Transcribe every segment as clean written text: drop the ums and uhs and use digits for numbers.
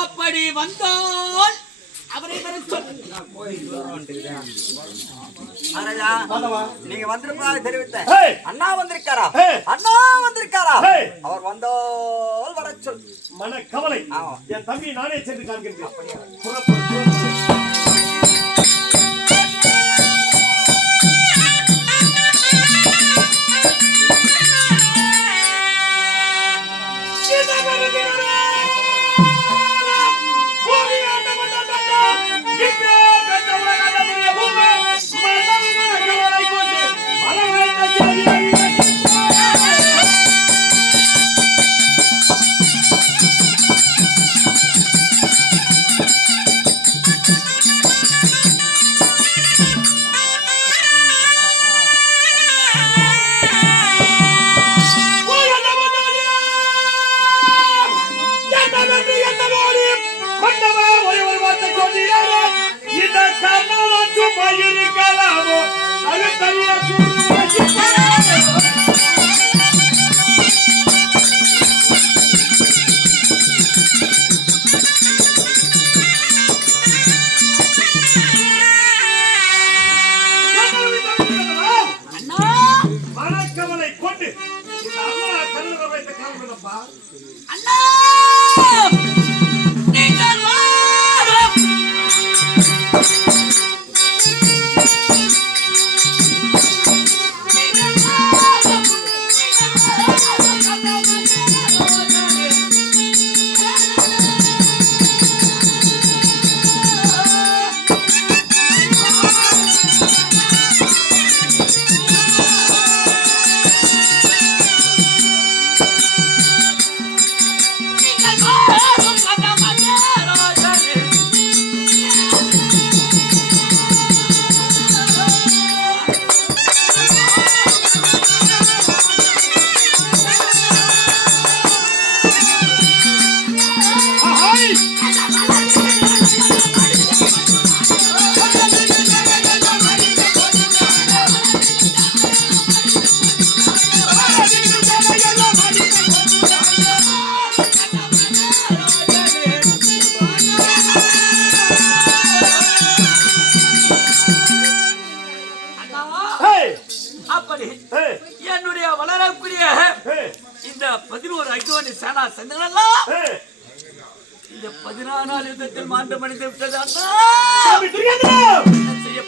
அப்படி வந்தால் அவரை நீங்க வந்திருப்பதாக தெரிவித்த அண்ணா வந்திருக்காரா? அண்ணா வந்திருக்காரா? அவர் வந்தால் வர சொல். மன கவலை என் தம்பி நானே சென்று காண்கிறேன். என்னுடைய வளரக்கூடிய இந்த 11 அக்னி சேனா சந்தனெல்லாம் இந்த 14 நாள் யுத்தத்தில் மாண்டு மணிந்து விட்டது. செய்ய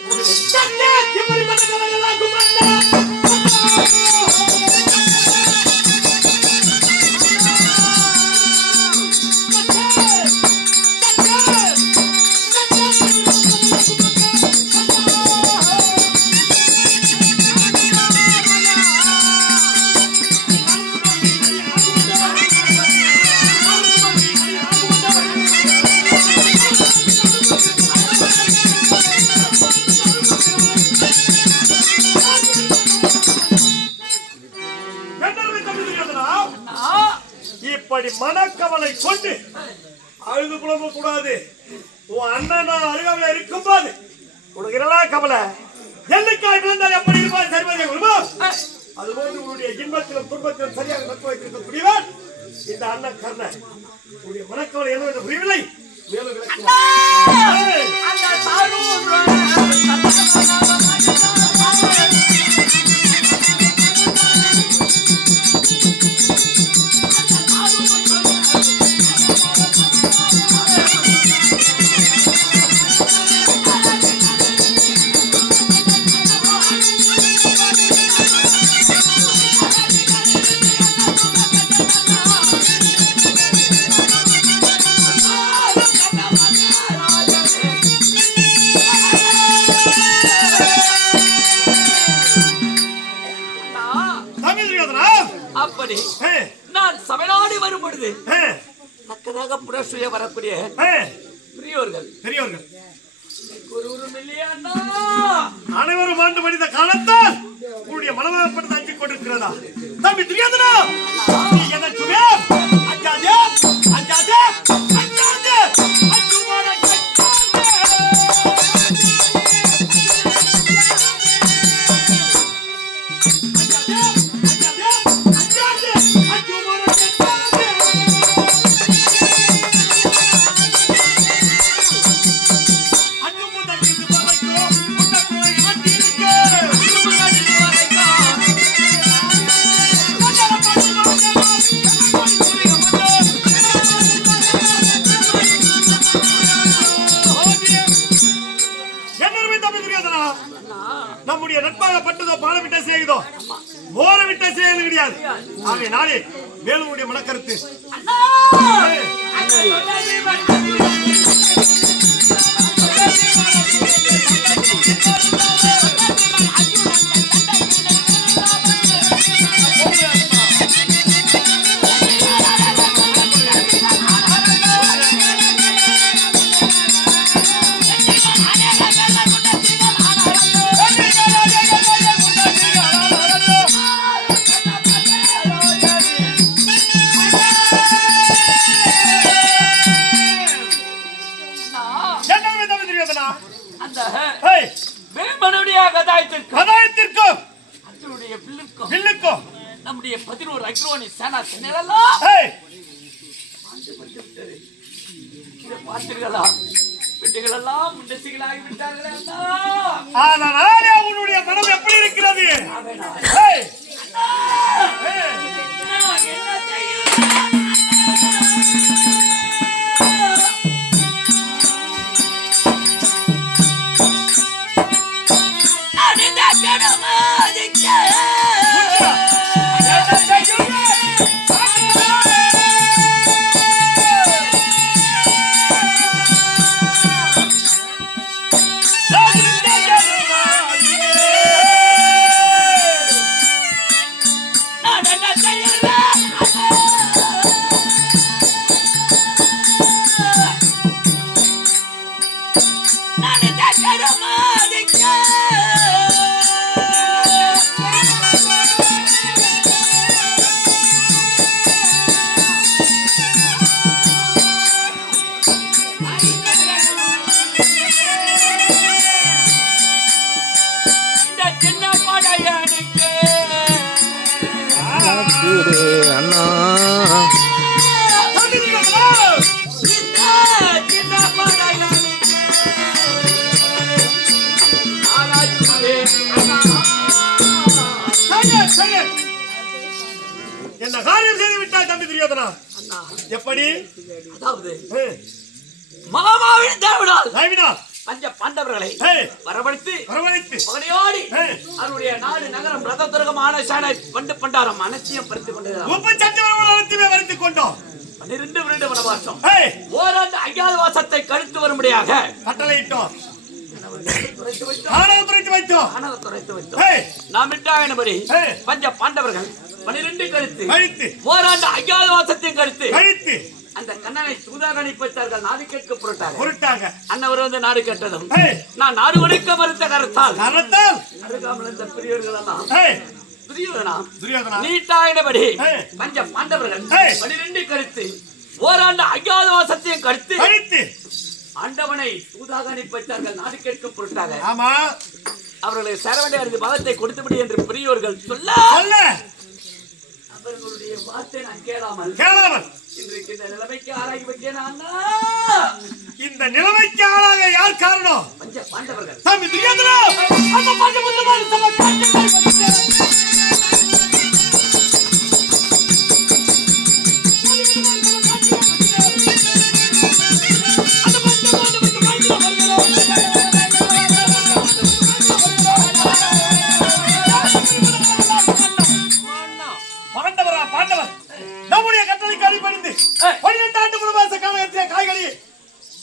இப்படி மனக்கவலை கொண்டு அழுது புலம்ப கூடாது. உன் அண்ணன் அருகாமையில் இருக்கும் போது உனக்கு என்னெல்லாம் கவலை? என்னைக்காய் விழுந்தால் எப்படி இருப்பார் சரிவதை அதுபோது உன்னுடைய இன்பத்திலும் துன்பத்திலும் சரியாக நட்பு வைத்திருக்கக்கூடியவர் இந்த அண்ணன் கர்ணன். உன்னுடைய மனக்கவலை என்ன புரியவில்லை. மேலும் அப்படி நான் சபைநாடி வரும் பொழுது தக்கதாக புரட்சிய வரக்கூடிய பெரியோர்கள் ஒருவரும் இல்லையா அண்ணா? அனைவரும் ஆண்டு மனித காலத்தால் உன்னுடைய மனமாகப்பட்டது அஞ்சிக் கொண்டிருக்கிறதா தம்பி துரியோதனா? நீ எனக்கு வேர் அஞ்சாதே அஞ்சாதே அஞ்சாதே அஞ்சுமான நம்முடைய நட்பாகப்பட்டதோ பாலம் விட்ட செய்தோ மோர விட்ட செய்வது கிடையாது. ஆகிய நாளே வேலுடைய மனக்கருத்து நம்முடைய 11 அக்ரோனி சேனா சென்னலெல்லாம் பார்த்தீர்களா? வீட்டுகளெல்லாம் முண்டசிகளாகி விட்டார்களே அண்ணா. அதனாலே உன்னுடைய மனம் எப்படி இருக்கிறது? என்ன செய்ய அண்ணா என்ன காரியம் செய்து விட்டாய் தம்பி துரியோதனா? எப்படி? அதாவது மகாமாவின் தேவனால் பஞ்ச பாண்டவர்களை வரவழைத்து மகனையோடி அவருடைய நாடு நகரம் ரததுர்கமான சாலை பண்டு பண்டாரம் அனைத்தையும் பறித்துக் கொண்டோம். 12 வருட வனவாசம் ஓராண்டு அஞ்ஞாதவாசத்தை கழித்து வரும்படியாக கட்டளையிட்டோம். நாம் விட்டாயினபடி பஞ்ச பாண்டவர்கள் 12 கழித்து ஓராண்டு அஞ்ஞாதவாசத்தையும் கழித்து அந்த கண்ணனை சூதாகணி பெற்றார்கள். நாடு கேட்க பொருட்டாங்க. அன்னவர் வந்து நாடு கேட்டதும் நான் நாடு ஒழிக்க மறுத்த கருத்தால் அருகாமல் இருந்த பெரியவர்களெல்லாம் நீட்டாயினபடி பஞ்ச பாண்டவர்கள் 12 கழித்து ஓராண்டு அஞ்ஞாதவாசத்தையும் கழித்து ஆண்டவனை சூதாகணி பெற்றார்கள். நாடு கேட்க பொருட்டாக அவர்களை சரவணையாருக்கு மதத்தை கொடுத்துவிடு என்று பெரியோர்கள் சொல்ல அவர்களுடைய வார்த்தை நான் கேளாமல் இன்றைக்கு இந்த நிலைமைக்கு ஆளாகி வைக்கிறேன். இந்த நிலைமைக்கு ஆளாக யார் காரணம்? பஞ்ச பாண்டவர்கள். தம்பி துரியோதனா, அந்த பஞ்சபுத்திரமான பாண்டவர் நம்முடைய கட்டளைக்கு அடிபணிந்து 18 ஆண்டு வனவாச காலகட்டத்திலே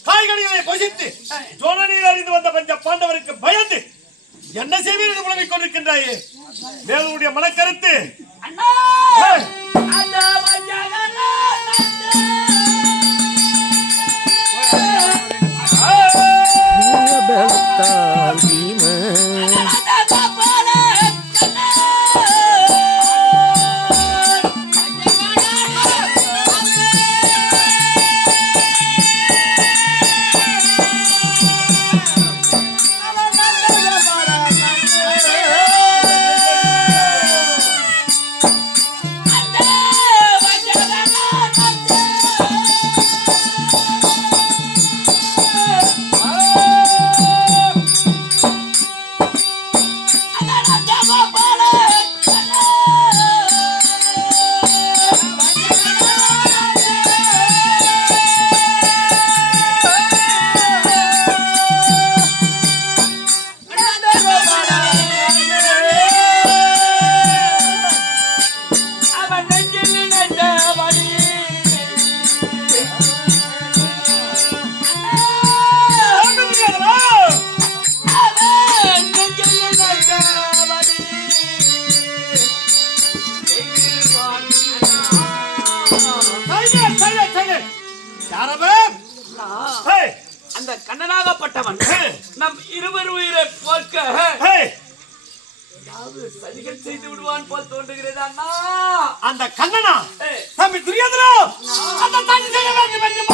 காய்கறிகளை பொசித்து ஜோனனில் அறிந்து வந்த பஞ்ச பாண்டவருக்கு பயந்து என்ன செய்வீர்கள் புலம்பிக் கொண்டிருக்கின்றாயே? வேலுடைய மனக்கருத்து அவன் நெஞ்சில் நினைத்த வழி அந்த கண்ணனாகப்பட்டவன் நம் இருவர் உயிரை போக்க சதிகள் செய்து விடுவான் போல் தோன்றுகிறது அண்ணா. அந்த கண்ணனா தம்பி துரியோதனா அந்த தனி செய்ய வேண்டும் என்று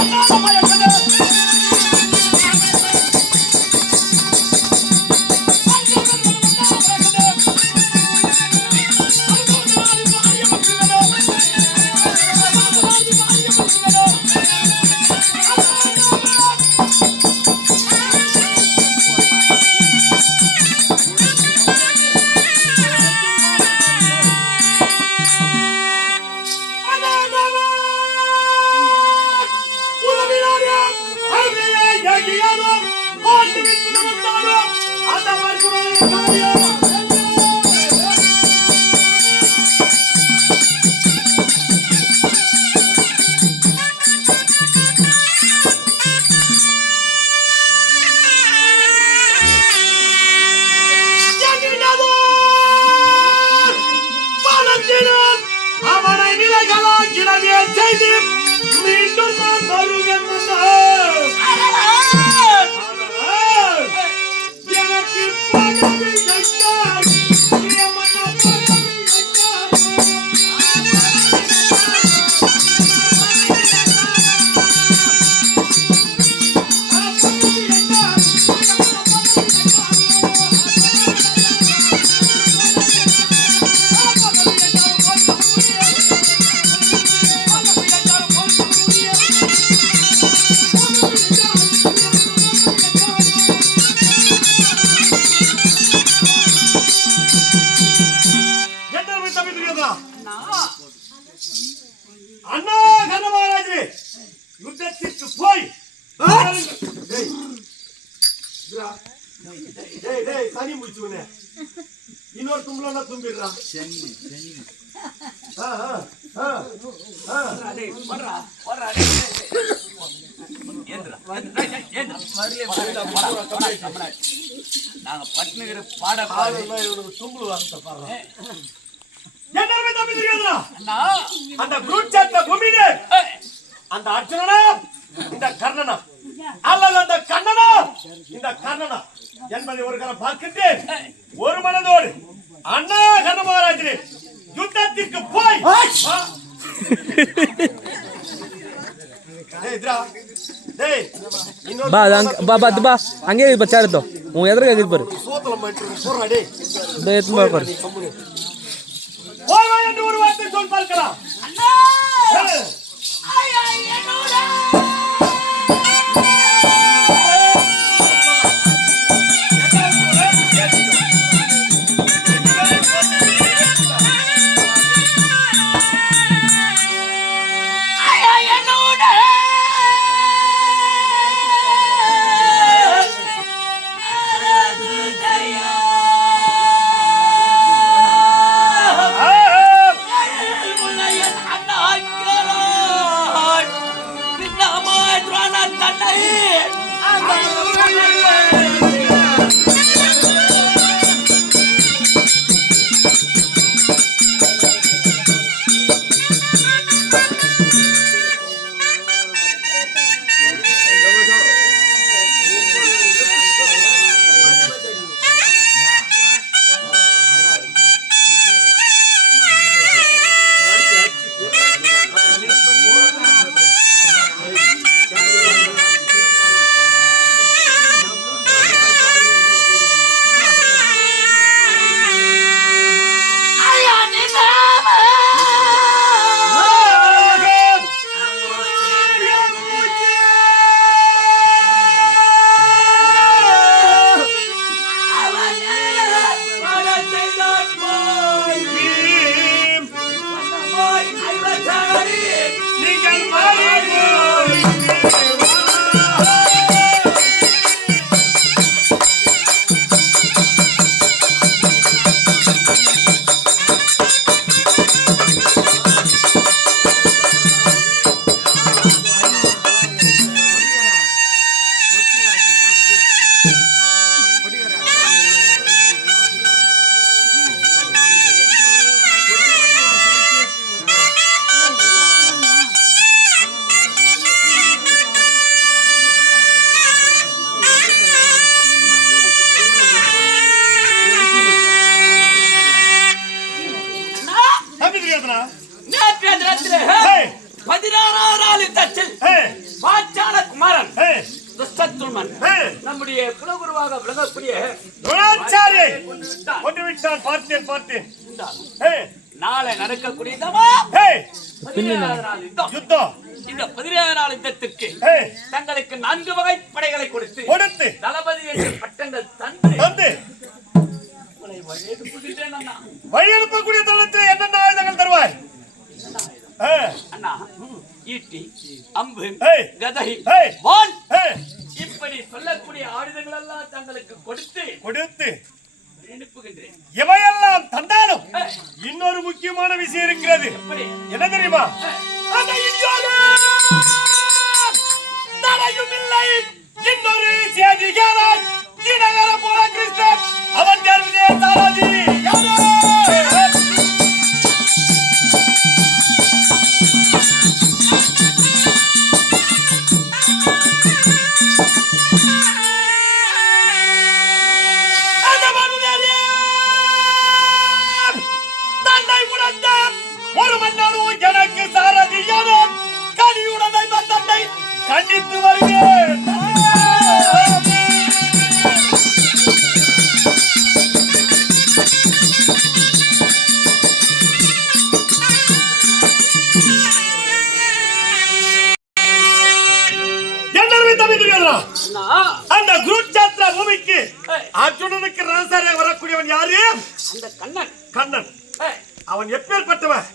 அவனை நிலைகளாக்கினவே செய்து மீண்டும் நான் வருகின்றேன். எனக்கு பகவி வைத்தார் அண்ணா கர்ணமகாராஜே யுத்தத்திற்கு போய் தனி முடிச்சுனே இன்னொரு தும்பலன்னா தும்பிடுறா நாங்க பட்னுகிற பாட தும்புல வார்த்தை பாருங்க. அந்த குருட்சேத்திர பூமியிலே அந்த அர்ஜுனனா இந்த கர்ணனா அல்லது அந்த கண்ணனா இந்த கர்ணனா என்பதை ஒரு காலம் பார்க்கின்றேன். ஒரு மனதோடு அண்ணா கர்ணமகாராஜரே யுத்தத்திற்கு போய் ಹಂಗೆ ಬಚ್ಚಾರತ್ತು ಎದ್ರ ಬರ್ರಿ என்று ஒரு வார்த்தை சொல் பார்க்கலாம். நவராத்திரி தினத்திலே 16ஆம் நாள் யுத்தத்தில் பாஞ்சால குமாரன் துஷ்டத்துமன் நம்முடைய குலகுருவாக விளங்கக்கூடிய துரோணாச்சாரியை கொண்டு விட்டான். பார்த்தேன். நாளை நடக்கக்கூடிய யுத்தம். இந்த 16ஆம் நாள் யுத்தத்திற்கு தங்களுக்கு 4 வகை படைகளை கொடுத்து தளபதி என்ற பட்டங்கள் தந்து வழி அனுப்பக்கூடிய தளத்தில் என்னென்ன ஆயுதங்கள் தருவாய்? அண்ணா, ஈட்டி, அம்பு, கதை, வாள், இப்படி சொல்லக்கூடிய ஆயுதங்கள் எல்லாம் தங்களுக்கு கொடுத்து அனுப்புகின்றேன். இவையெல்லாம் தந்தாலும் இன்னொரு முக்கியமான விஷயம் இருக்கிறது. என்ன தெரியுமா? அந்த தடையும் இல்லை இன்னொரு செய்தியாளர் தினகர போல கிருஷ்ணன் அவன் தேர்விலே தாராஜி ஒரு மன்னரும் எனக்கு சாரதியான கனியுடனை தந்தை கண்டித்து வருகிறேன். அந்த குருட்சேத்திர பூமிக்கு அர்ஜுனனுக்கு ராசாரியாக வரக்கூடியவன் யாரு? அந்த கண்ணன். அவன் எப்பேற்பட்டவன்?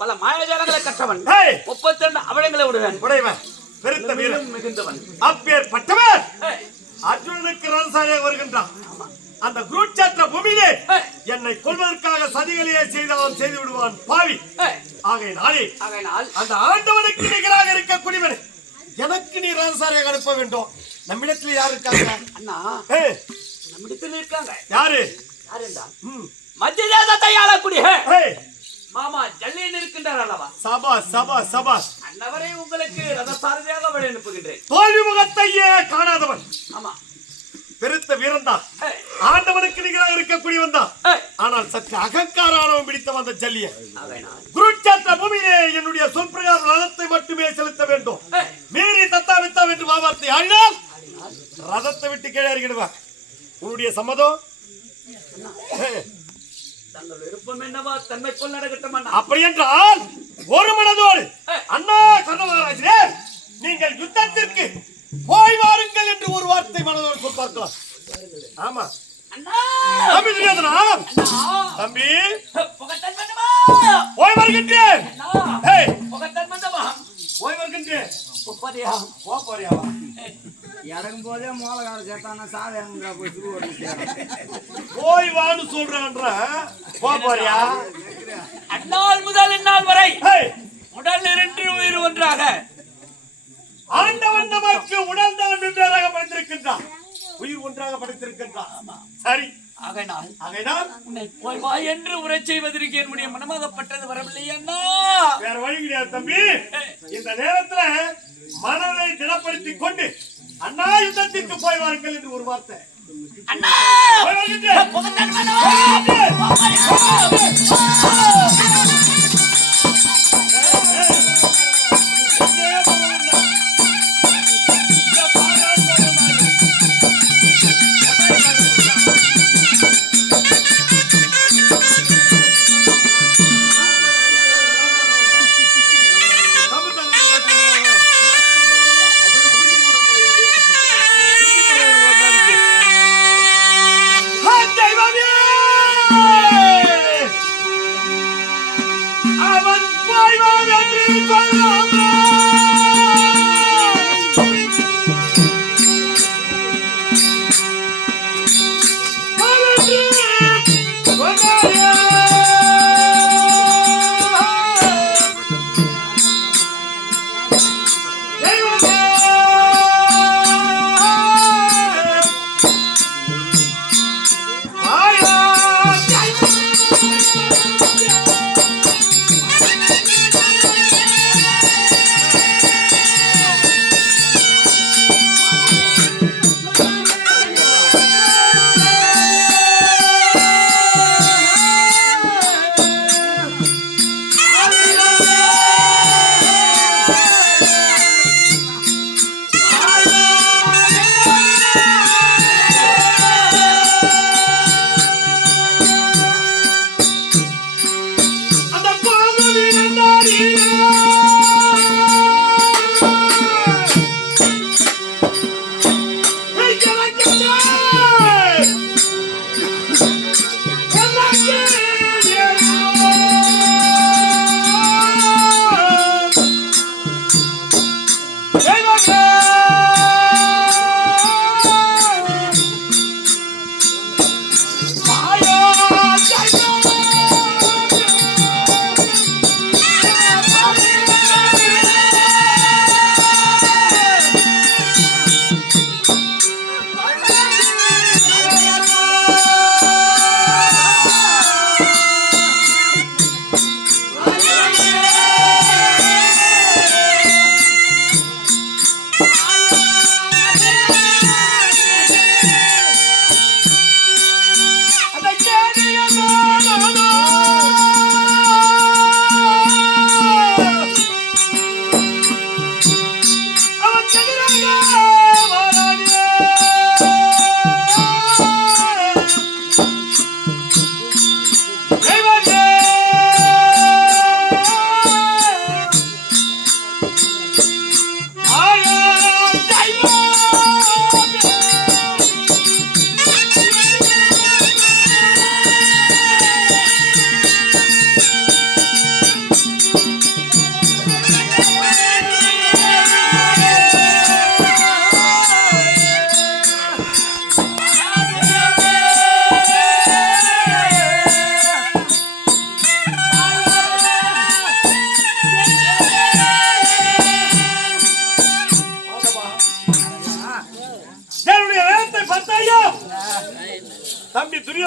பல மாயாஜாலங்களை கற்றவன், 32 அவலங்களை உடையவன், பெருத்த வீரன் மிகுந்தவன். அப்பேற்பட்டவன் அர்ஜுனனுக்கு ராசாரியாக வருகின்றான். அந்த குருட்சேத்திர பூமியிலே என்னை கொல்வதற்காக சதிகளையே செய்து விடுவான் பாவி. ஆகையினால் அந்த ஆண்டவனுக்கு நிகராக இருக்கக்கூடியவன் எனக்கு நீ ராசாரியாக அனுப்ப வேண்டும். நம்மிடத்தில் யாரு இருக்காங்க? அண்ணா, நம்மிடத்தில் இருக்காங்க. யாருண்டா? மத்திய தேசத்தை ஆளக்கூடிய மாமா ஜல்லியன் இருக்கின்றார் அல்லவா? சபாஸ். அன்னவரை உங்களுக்கு ரதசாரதியாக வழி அனுப்புகின்றேன். தோல்வி முகத்தையே காணாதவன். ஆமா, பெருத்த வீரன் தான். ஆண்டவனுக்கு நிகராக இருக்கக்கூடியவன் தான். ஆனால் சற்று அகங்காரம் பிடித்த வந்த ஜல்லியன் குருட்சேத்திர பூமியிலே என்னுடைய சொல் பிரகாரம் ரதத்தை மட்டுமே செலுத்த வேண்டும். மீறி தத்தாவித்தா என்று வார்த்தை ஆடினால் ரதத்தை விட்டு கீழே இறங்கிடுவார். உன்னுடைய சம்மதம்? தங்கள் விருப்பம் என்னவா தன்மை போல் நடக்கட்டும். அப்படி என்றால் ஒரு மனதோடு அண்ணா கர்ணமகாராஜரே, நீங்கள் யுத்தத்திற்கு போய் வாருங்கள் என்று ஒரு வார்த்தை மனதோடு சொல் பார்க்கலாம். ஆமா தம்பி துரியோதனா, தம்பி போய் வருகின்றேன். போய் வருகின்றேன். போறியாவா? இறங்கும் போதே மோளகார சேர்த்தானா சாவி போய் வான்னு சொல்றான்ற. போறியா? அந்நாள் முதல் இந்நாள் வரை உடல் 2 உயிர் ஒன்றாக ஆண்டவன் நமக்கு உடல் தான் 2 படைத்திருக்கின்றான், உயிர் ஒன்றாக படைத்திருக்கின்றான். சரி, ஆகையினால் உன்னை போய் வா என்று உரை செய்வதற்கு என்னுடைய மனமாகப்பட்டது வரவில்லை. அண்ணா, வேற வழி கிடையாது தம்பி. இந்த நேரத்துல மனதை திடப்படுத்திக் கொண்டு அண்ணா யுத்தத்திற்கு போய் வாருங்கள் என்று ஒரு வார்த்தை. அண்ணா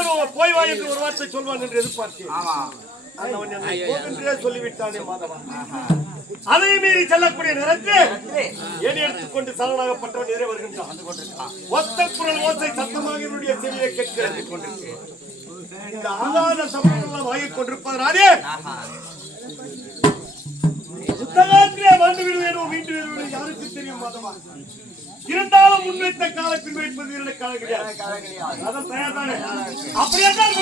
அண்ணன் போய் வா என்று ஒரு வார்த்தை சொல்வான் என்று எதிர்பார்த்தேன். ஆமா. அண்ணன் என்னை போகென்றே சொல்லிவிட்டானே மாதவா. அதை மீறி செல்லக்கூடிய நேரத்தில் ஏன் எடுத்துக்கொண்டு சரணாகப்பட்டவன் எதிரே வருகின்றான். ஒத்த குரல் ஓசை சத்தமாக என்னுடைய செவியை கேட்கிறது. இந்த ஆதார சமயங்கள்லாம் வாங்கிக் கொண்டிருப்பதனாலே புத்தகத்திலே வந்து விடுவேனோ மீண்டு விடுவேனோ யாருக்கு தெரியும் மாதவா. இருந்தாலும் முன்வைத்த கால பின்வைப்பது கால கிடையாது. அதான் தயார் தானே. அப்படி என்றால்